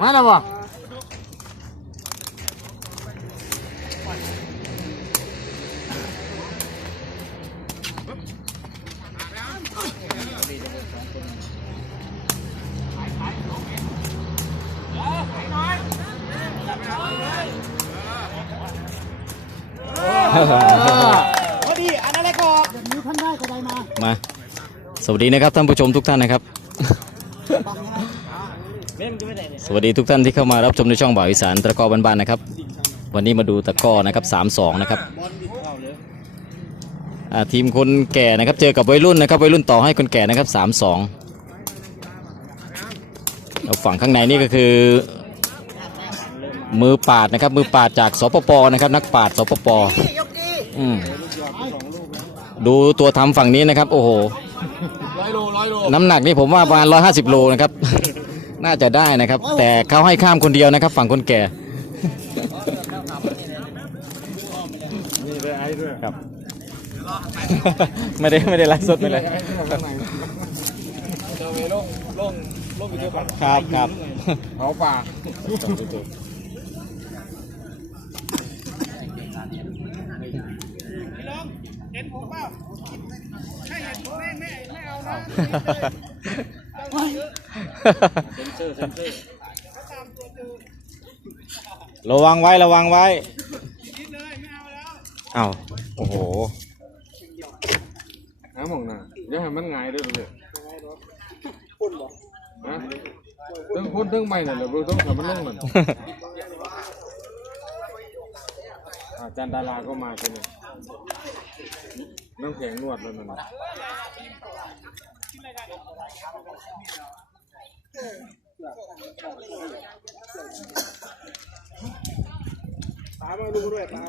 มาแล้วบ่ พอดีอันนั้นเลยก็ มา ส วัสดีนะครับท่านผู้ชมทุกท่านนะครับ สวัสดีทุกท่านที่เข้ามารับชมในช่องบ่าวอีสานตะกร้อบ้านๆนะครับ วันนี้มาดูตะกร้อนะครับสามสองนะครับทีมคนแก่นะครับเจอกับวัยรุ่นนะครับวัยรุ่นต่อให้คนแก่นะครับสามสองฝั่งข้างในนี่ก็คือ มือปาดนะครับ มือปาดจากสปปนะครับนักปาดสปปดูตัวทำฝั่งนี้นะครับ โอ้โห อยโลร้อยโลน้ำหนักนี่ผมว่าประมาณร้อยห้าสิบโลนะครับ น่าจะได้นะครับ แต่เขาให้ข้ามคนเดียวนะครับ ฝั่งคนแก่นี่ได้ไอ้ด้วยครับ ไม่ได้ไม่ได้ไลฟ์สดไปเลยเจอเวลงลงลงไปเจอปลาครับครับเผาป่าเห็นผมเปล่าใช่เห็นผมไม่ไม่ไม่เอานะ ระวังไว้ระวังไว้คิดเลยไม่เอาแล้วอ้าวโอ้โหหาหมองน่ะอย่าให้มันหงายเด้วยเลยนะเรื่องพ่นเรื่องใหม่น่ะเดี๋ยวเราต้องทำมันลงนั่นอาจารย์ดาราก็มาใช่ไหมน้ำแข็งนวดแล้วนั่น น่ะปลามาดูด้วยปลา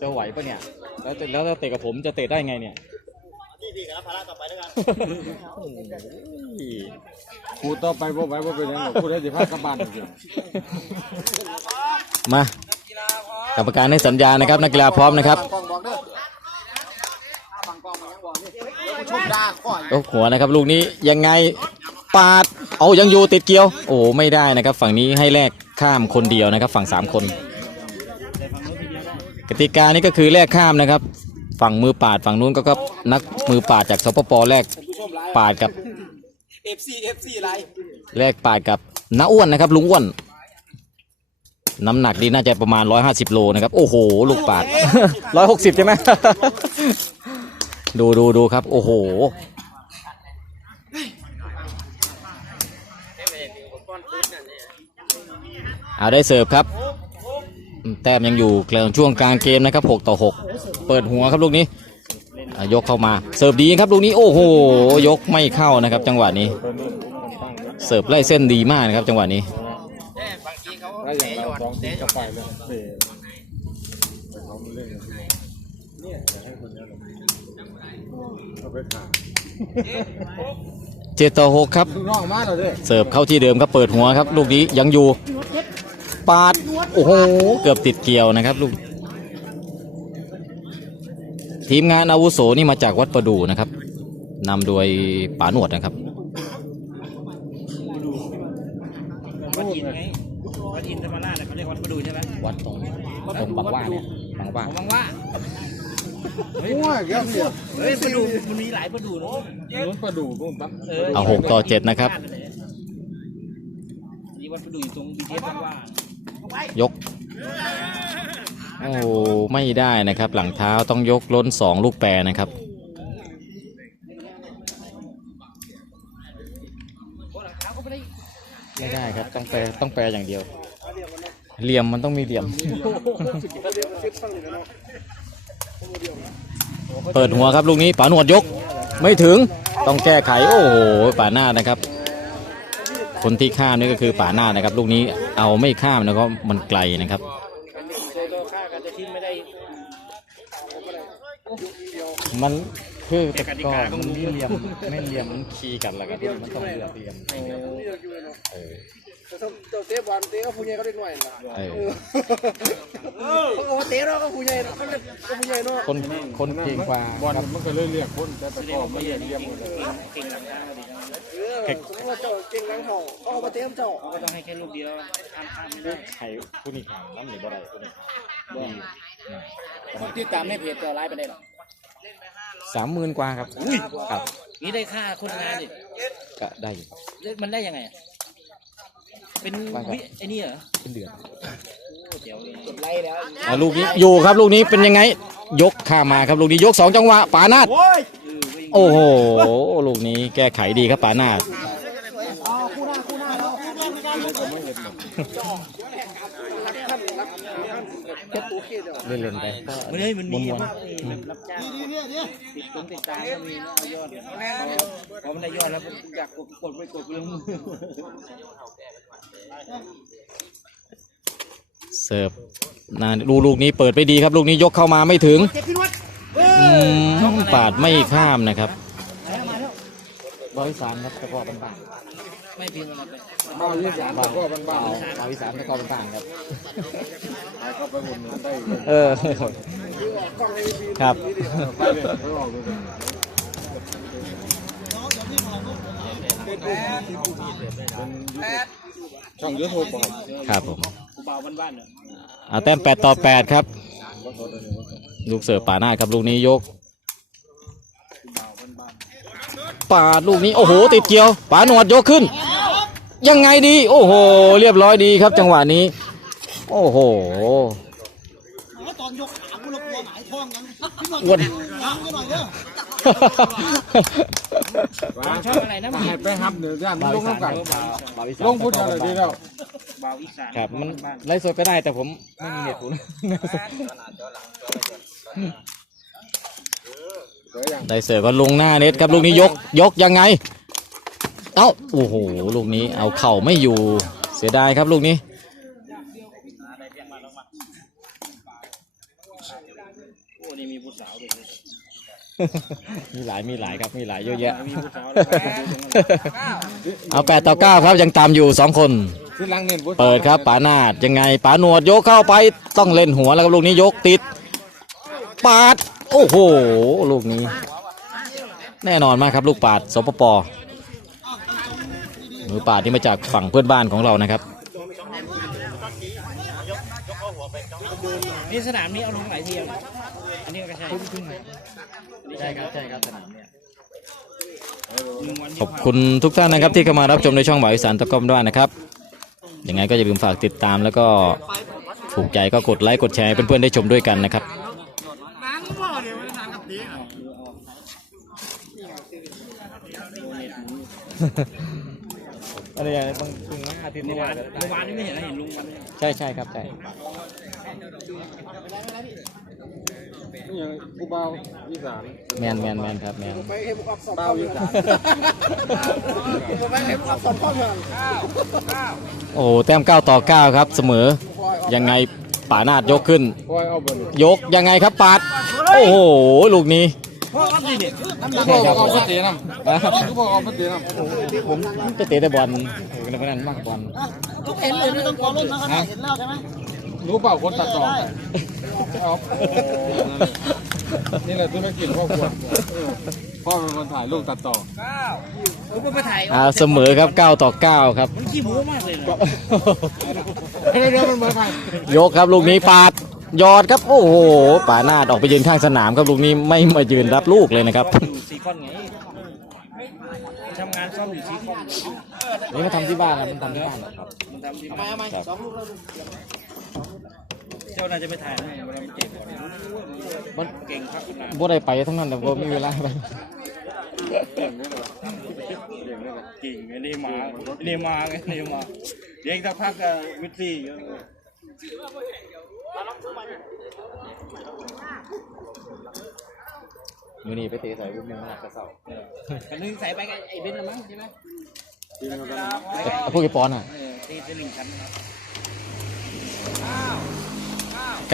จะไหวปะเนี่ย แล้วจะแล้วจะเตะกับผมจะเตะได้ไงเนี่ยครูต่อไปบ่ไหวบ่เป็นหยังหรอกครูได้สิพากลับบ้านเดียวมา กรรมการให้สัญญานะครับ นักกีฬาพร้อมนะครับกองบอกเด้อบังกองมันยังบอกนี่เดี๋ยวกูชุบดาข่อยยกหัวนะครับ ลูกนี้ยังไงปาดเอายังอยู่ติดเกียว โอ้ไม่ได้นะครับ ฝั่งนี้ให้แลกข้ามคนเดียวนะครับ ฝั่งสามคน กติกานี่ก็คือแลกข้ามนะครับ ฝั่งมือปาดฝั่งนู้นก็ก็นักมือปาดจากสปปแลกปาดกับเอฟซีเอฟซีอะไรแลกปาดกับน้าอ้วนนะครับ ลุงอ้วน น้ำหนักดีน่าจะประมาณ 150 โลนะครับ โอ้โห ลูกปาด 160 ใช่ไหม ดูดูดูครับ โอ้โห เอาได้เสิร์ฟครับ แต้มยังอยู่กลางช่วงกลางเกมนะครับ 6 ต่อ 6 เปิดหัวครับลูกนี้อะยกเข้ามา เสิร์ฟดีครับลูกนี้ โอ้โห ยกไม่เข้านะครับ จังหวะนี้ เสิร์ฟไล่เส้นดีมากนะครับ จังหวะนี้ แล้วอย่างเราสองทีก็ไปเลยเสียไปเขามาเล่นกันเนี่ยอยากให้คนนี้ลงเอาไปขายเจ็ดต่อหกครับ ลูกน้องมาแล้วเด้อเสิร์ฟเข้าที่เดิมครับเปิดหัวครับ ลูกนี้ยังอยู่ ปาด โอ้โห เกือบติดเกี่ยวนะครับลูก ทีมงานอาวุโสนี่มาจากวัดประดูนะครับนำโดยป๋าหนวดนะครับวัดอินไง วัดอินธรรมราชเขาเรียกวัดประดูใช่ไหมวัดตรงตรงบางว่าเนี่ยบางว่าวังว่าโอ้ยเกี่ยวเดียวเฮ้ยประดูมันมีหลายประดูนะนู้นประดูนู่นปั๊บเอาหกต่อเจ็ดนะครับนี่วัดประดูอยู่ตรงบีเทสวังว่ายกโอ้ไม่ได้นะครับ หลังเท้าต้องยกล้นสองลูกแปรนะครับ ไม่ได้ครับต้องแปรต้องแปรอย่างเดียว เหลี่ยมมันต้องมีเหลี่ยม เปิดหัวครับลูกนี้ป๋าหนวดยก ไม่ถึงต้องแก้ไข โอ้โหป๋าหน้านะครับ คนที่ข้ามนี่ก็คือป๋าหน้านะครับ ลูกนี้เอาไม่ข้ามนะครับมันไกลนะครับมัน คือแต่ก่อนมันมีเหลี่ยมไม่เหลี่ยมมันคีย์กันแหละครับมันต้องเลือกเหลี่ยมเออเจ้าเตะบอลเตะก็ผู้ใหญ่ก็เด็กหน่อยล่ะเออเขาก็เตะเราก็ผู้ใหญ่เขาเล่นก็ผู้ใหญ่เนาะคนคนเก่งกว่าบอลมันก็เลยเรียกคนแต่ไปก็ไม่เรียกเรียกหมดเลยเออสมมติว่าเจ้าเก่งหลังเขาเขาก็มาเตะเจ้าก็ต้องให้แค่ลูกเดียวข้ามข้ามไม่ได้ใครผู้นี้ขางน้ำหรือบ่ได้ผู้นี้คนที่ตามในเพจจะไลฟ์ไปได้หรอ สามหมื่นกว่าครับครับนี่ได้ค่าโฆษณาดิก็ได้อยู่มันได้ยังไงอะเป็นวิไอ้นี่เหรอเป็นเดือนเดี๋ยวกดไลค์แล้วอะลูกนี้อยู่ครับลูกนี้เป็นยังไง ยกข้ามมาครับลูกนี้ยกสองจังหวะปานาดโอ้โหลูกนี้แก้ไขดีครับปานาดขั้นรักแค่ตัว เกียร์เดียวเล่นๆไปก็มันเฮ้ยมันมีม้วนแบบรับจ้างติดตรงติดตามก็มีนะเอายอดพอมันได้ยอดแล้วอยากกดกดไม่กดเรื่องมือๆเสิร์ฟนาดูลูกนี้เปิดไปดีครับ ลูกนี้ยกเข้ามาไม่ถึงอืมปาดไม่ข้ามนะครับบริสานครับตะกอบ้าน ไม่พิมพ์มันไปบ้านยี่สามก็บ้านบ้านๆบริสานตะกอบ้านๆครับไปเข้าไปวนได้เออครับช่องยูทูบครับผมเอะเอาแต้มแปดต่อแปดครับ ลูกเสิร์ฟป่าหน้าครับลูกนี้ยก ปาดลูกนี้โอ้โห ติดเกี่ยวป่าหนวดยกขึ้น ยังไงดี โอ้โห เรียบร้อยดีครับจังหวะนี้ โอ้โหตอนยกขากูละกลัวหมายท้องยังพี่หน่อยอ้วนยังกันหน่อยเด้อช่องอะไรนะมันให้ไปฮับเดี๋ยวย่านมันลงน้ำกันลงลพุทธอะไรดีแล้วเบาอีสานครับมันไลฟ์สดก็ได้แต่ผมไม่มีเน็ตผมเดี๋ยวอย่าง ได้เสิร์ฟก็ลงหน้าเน็ตครับลูกนี้ยกยกยังไง เอ้าโอ้โหลูกนี้เอาเข่าไม่อยู่เสียดายครับลูกนี้โอ้นี่มีผู้สาวด้วยมีหลายมีหลายครับมีหลายเยอะแยะมีผู้สาวด้วยเอาแปดต่อเก้าครับยังตามอยู่สองคนที่ลังเน้นพุทธเปิดครับป๋านาดยังไงป๋าหนวดยกเข้าไปต้องเล่นหัวแล้วครับลูกนี้ยกติดปาด โอ้โห ลูกนี้ แน่นอนมากครับ ลูกปาดสปปมือปาดที่มาจากฝั่งเพื่อนบ้านของเรานะครับนี่สนามนี้เอาลงหลายทีแล้วอันนี้ก็ใช่ใช่ครับใช่ครับสนามเนี่ยหนึ่งวันขอบคุณทุกท่านนะครับที่เข้ามารับชมในช่องบ่าวอีสานตะก้อมด้วยนะครับยังไงก็อย่าลืมฝากติดตามแล้วก็ถูกใจก็กดไลค์กดแชร์ให้เพื่อนๆได้ชมด้วยกันนะครับ อะไรอย่างบางทีอาทิตย์เมื่นี้อวานเมื่อวานนี่ไม่เห็นนะเห็นลุงมันใช่ใช่ครับใช่นี่ยังกูเบายี่สามแมนแมนแมนครับแมนไปให้พวกอับสอบเบายี่สามไปให้พวกอับสอบข้อเมืองโอ้โหแต้ม9ต่อ9ครับ เสมอยังไงป่านาดยกขึ้นคอยเอาบนยกยังไงครับปาด โอ้โห ลูกนี้ พ่อครับสิเนี่ยกูบอกเอาพัตเตน้ำกูบอกเอาพัตเตน้ำผมไปเตะแต่บอลโอ้โหในนั้นมากบอลทุกเห็นเลยไม่ต้องกลัวล้นนะขนาดเห็นแล้วใช่ไหมรู้เปล่าคนตัดต่อเอานี่แหละธุรกิจพ่อครัวพ่อเป็นคนถ่ายรูปตัดต่อผมไปถ่ายอ่าเสมอครับ9ต่อ9ครับมันขี้หมูมากเลยนะเดี๋ยวเดี๋ยวมันเหมือนใครยกครับลูกนี้ปาด ยอดครับโอ้โหป่านาดออกไปยืนข้างสนามครับลูกนี้ไม่มายืนรับลูกเลยนะครับอยู่ซีคอนไงทำงานซ่อมอยู่ซีคอนนี่มาทำที่บ้านครับมันทำที่บ้านมันทำที่มาไหมครับสองลูกแล้วเจ้าน่าจะไปถ่ายให้เวลามันเก่งกว่านี้มันเก่งครับนะบ่ได้ไปทั้งนั้นแต่บ่มีเวลาไปเก่งไอ้นี่มาไอ้นี่มาไงไอ้นี่มาเดี๋ยวอีกสักพักก็วิทซี่ มือนี้ไปเตะใส่ลูกนึงนะกระเสากันนึงใส่ไปกับไอ้เบนซ์ละมั้งใช่ไหมพวกไอ้ปอนอะเออตีจะหนึ่งชั้น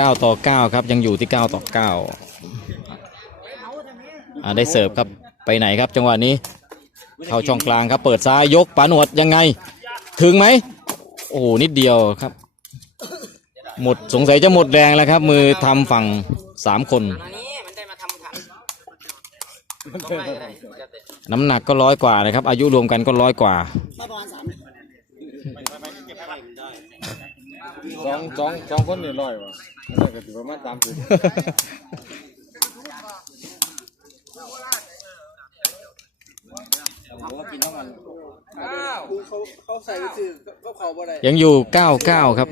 9ต่อ9ครับยังอยู่ที่9ต่อ9อ่าได้เสิร์ฟครับไปไหนครับจังหวะนี้ เข้าช่องกลางครับเปิดซ้ายยกปาหนวดยังไง ถึงไหมโอ้โหนิดเดียวครับ หมดสงสัยจะหมดแรงแล้วครับ มือทำฝั่งสามคน อันนี้มันได้มาทำถังน้ำหนักก็ร้อยกว่านะครับ อายุรวมกันก็ร้อยกว่าสองสองสองคนนี่ร้อยวะอันนั้นก็ถือประมาณสามสิบยังอยู่ 99 ครับ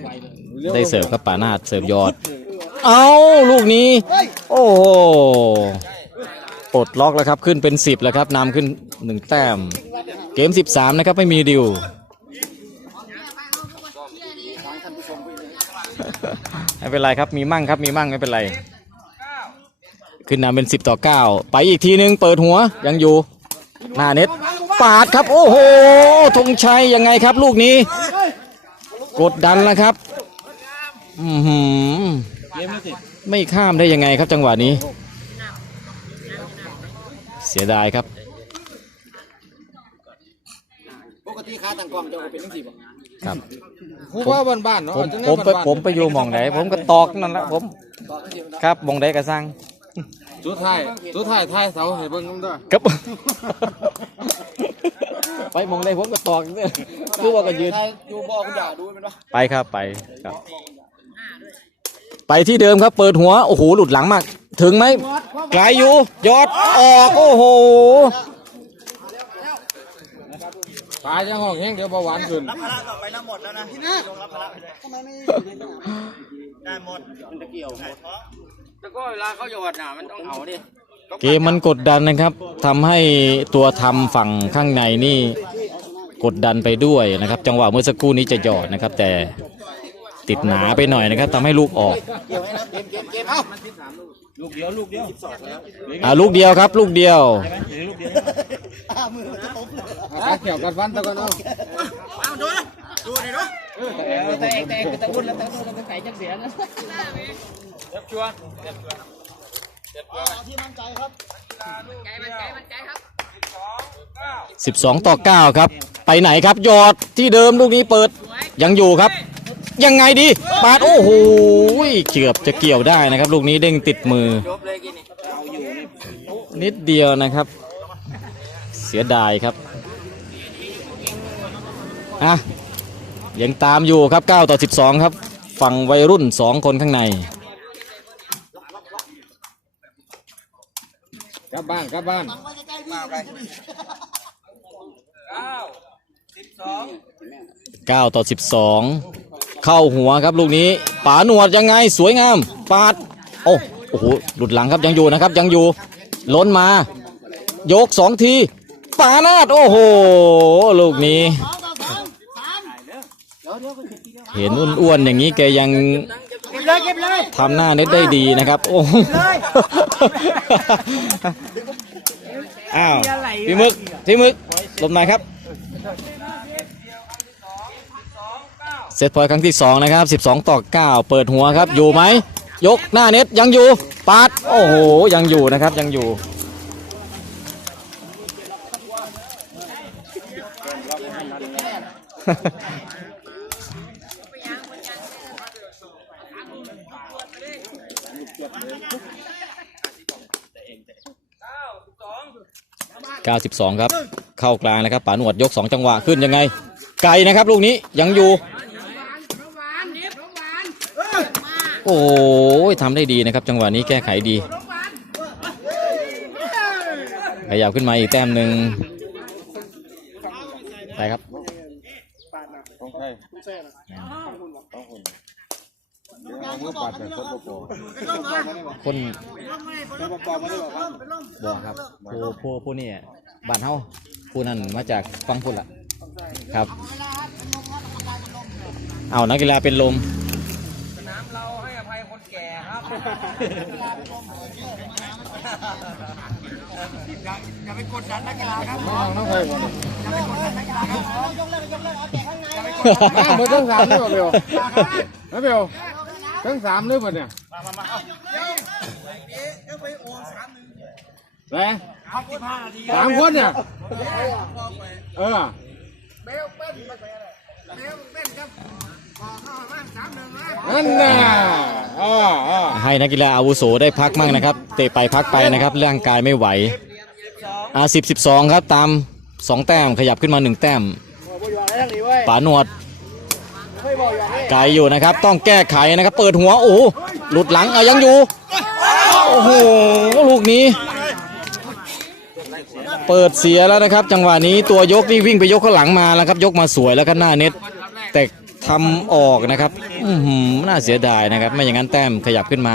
ได้เสิร์ฟครับป่านาดเสิร์ฟยอด เอาลูกนี้ โอ้โหปลดล็อกแล้วครับขึ้นเป็น 10 แล้วครับนำขึ้น 1 แต้ม เกม 13 นะครับ ไม่มีดิวไม่เป็นไรครับมีมั่งครับมีมั่งไม่เป็นไร ขึ้นนำเป็น 10 ต่อ 9 ไปอีกทีนึงเปิดหัวยังอยู่ หน้าเน็ตปาดครับ โอ้โหธงชัยยังไงครับ ลูกนี้ กดดันแล้วครับ อือหือไม่ข้ามได้ยังไงครับจังหวะนี้ เสียดายครับ ปกติขาต่างกล้องจะเป็นทั้งสี่บ่ครับผู้ว่าบ้านๆเนาะผมจังผมไปบ้านๆผมไปอยู่หมองไหนผมก็ตอกนั่นแหละผมต่อทั้งสี่บ่ครับหมองใดก็สร้างสุดท้ายสุดท้ายท้ายเสาให้เบิ่งนำด้วยครับ ไปหมองใดผมก็ตอกเนี่ยคือว่าก็ยืนใครอยู่บ่อคุณอย่าดูเป็นปะไปครับไปครับ ไปที่เดิมครับ เปิดหัว โอ้โห หลุดหลังมาก ถึงไหมไกลอยู่ ยอด ออก โอ้โหตายจังห้องแห้งเดี๋ยวเบาหวานขึ้นแล้วก็เวลาเขาหยอดน่ะมันต้องเอาดิเกมมันกดดันนะครับทำให้ตัวทำฝั่งข้างในนี่ กดดันไปด้วยนะครับ จังหวะเมื่อสักครู่นี้จะหยอดนะครับ แต่ ติดหนาไปหน่อยนะครับทำให้ลูกออกเกี่ยวให้นะเกมเกมเกมเอ้าอ่าลูกเดียวครับ ลูกเดียวตาเขียวกัดฟันตะกันเอาแต่เองแต่เองเป็นตะอุ่นแล้วตะอุ่นแล้วตะไก่จังเสียนะ12ต่อ9ครับ ไปไหนครับหยอดที่เดิมลูกนี้เปิดยังอยู่ครับ ยังไงดีปาดโอ้โหเกือบจะเกี่ยวได้นะครับ ลูกนี้เด้งติดมือ นิดเดียวนะครับ เสียดายครับอะยังตามอยู่ครับ 9 ต่อ 12 ครับ ฝั่งวัยรุ่น 2 คนข้างในกลับบ้านกลับบ้าน 9 ต่อ 12 เข้าหัวครับลูกนี้ป๋าหนวดยังไงสวยงามปาดโอ้โอ้โหหลุดหลังครับยังอยู่นะครับยังอยู่ล้นมา ยกสองทีป๋านาดโอ้โห ลูกนี้ เห็นอ้วนๆอย่างนี้แกยังทำหน้าเน็ตได้ดีนะครับ โอ้โหอ้าวพี่มึกพี่มึกหลบหน่อยครับ เซตพอยต์ครั้งที่ 2 นะครับ 12 ต่อ 9 เปิดหัวครับ อยู่ไหม ยกหน้าเน็ตยังอยู่ปาดโอ้โห ยังอยู่นะครับ ยังอยู่ 92 ครับ เข้ากลางนะครับป๋าหนวดยก 2 จังหวะขึ้นยังไง ไกลนะครับ ลูกนี้ยังอยู่ โอ้ยทำได้ดีนะครับ จังหวะนี้แก้ไขดี ขยับขึ้นมาอีกแต้มหนึ่งไปครับต้องใช่ต้องคนเดี๋ยวเอามือปัดแต่คนบ่พอคนบอกครับผู้ผู้ผู้นี่บ้านเฮาผู้นั้นมาจากฟังพุ่นละครับ เอานักกีฬาเป็นลม เราให้อภัยคนแก่ครับอย่าไปกดดันนักกีฬาครับไม่เอาน้องใครก่อนมาเบอร์ทั้งสามเลยบ่เบลนะเบลทั้งสามเลยบ่เนี่ยแหละสามคนเนี่ยเออ นั่นน่ะให้นักกีฬาอาวุโสได้พักมั่งนะครับเตะไปพักไปนะครับร่างกายไม่ไหวอ่าสิบสิบสองครับตามสองแต้มขยับขึ้นมาหนึ่งแต้มป๋าหนวดไกลอยู่นะครับต้องแก้ไขนะครับเปิดหัวโอ้หลุดหลังเอายังอยู่โอ้โหลูกนี้ เปิดเสียแล้วนะครับ จังหวะนี้ตัวยกนี่วิ่งไปยกข้างหลังมาแล้วครับยกมาสวยแล้วก็หน้าเน็ตแต่ ทำออกนะครับอือหือน่าเสียดายนะครับ ไม่อย่างนั้นแต้มขยับขึ้นมา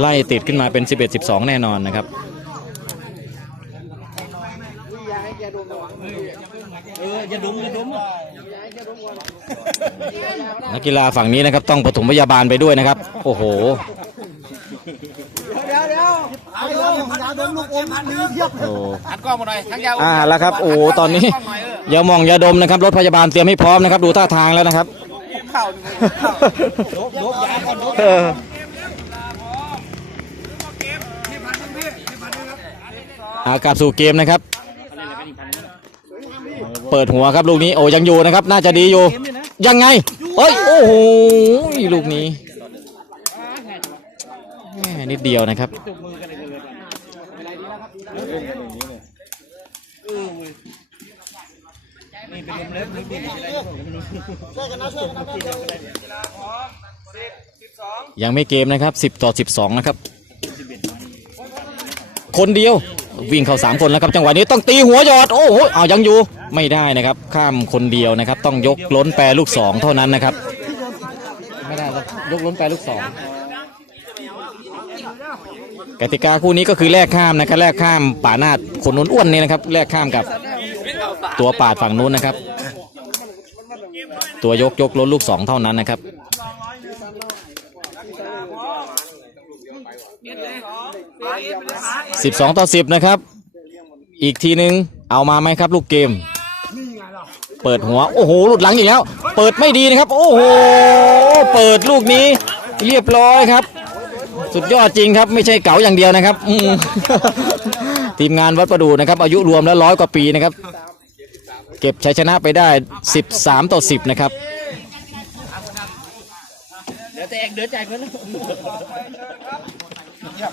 ไล่ติดขึ้นมาเป็น 11 12 แน่นอนนะครับเอออย่าดมอย่าดมนักกีฬาฝั่งนี้นะครับ ต้องปฐมพยาบาลไปด้วยนะครับ โอ้โห โอ้หันกล้องมาหน่อยทั้งยาวอ่าแล้วครับโอ้ตอนนี้ยาหมองยาดมนะครับรถพยาบาลเตรียมให้พร้อมนะครับ ดูท่าทางแล้วนะครับเข้าดบยาก่อนดบเอออากลับสู่เกมนะครับ เปิดหัวครับลูกนี้โอ้ยังอยู่นะครับ น่าจะดีอยู่ ยังไงเอ้ยโอ้โหลูกนี้แม่นิดเดียวนะครับ นี่เป็นลมเล็บนี่เป็นอะไร ยังไม่เกมนะครับ 10 ต่อ 12 นะครับ คนเดียววิ่งเข้า 3 คนแล้วครับจังหวะนี้ต้องตีหัวหยอด โอ้โหเอายังอยู่ไม่ได้นะครับ ข้ามคนเดียวนะครับ ต้องยกล้นแปรลูก 2 เท่านั้นนะครับ ไม่ได้ยกล้นแปรลูก 2กติกาคู่นี้ก็คือแลกข้ามนะครับแลกข้ามป่านาดคนนู้นอ้วนนี่นะครับแลกข้ามกับ ตัวปาดฝั่งนู้นนะครับ ตัวยกยกล้นลูก2เท่านั้นนะครับ12ต่อ10นะครับ อีกทีหนึ่งเอามาไหมครับลูกเกม เปิดหัว โอ้โห หลุดหลังอีกแล้ว เปิดไม่ดีนะครับ โอ้โห เปิดลูกนี้ เรียบร้อยครับ สุดยอดจริงครับ ไม่ใช่เก๋าอย่างเดียวนะครับ ทีมงานวัดประดูนะครับ อายุรวมแล้วร้อยกว่าปีนะครับ เก็บชัยชนะไปได้ 13 ต่อ 10 นะครับเดี๋ยวแต่เอกเดือดใจเพื่อน